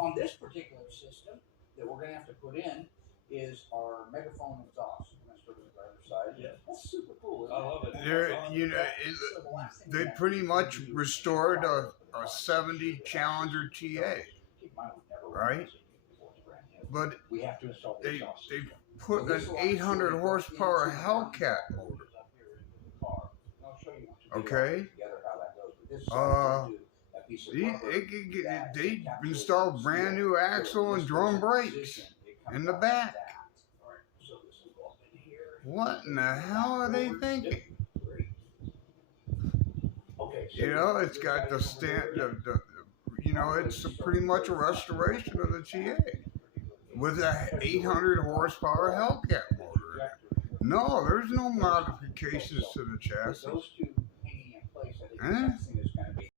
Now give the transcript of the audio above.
On this particular system that we're going to have to put in is our megaphone exhaust. I'm going to start with the driver's side. Yeah. That's super cool. I love it. They pretty much restored a 70 Challenger TA, right? But they put an 800 horsepower Hellcat motor. Okay. They installed brand new axle and drum brakes in the back. What in the hell are they thinking? You know, it's got the it's pretty much a restoration of the TA with a 800 horsepower Hellcat motor in it. No, there's no modifications to the chassis. Huh?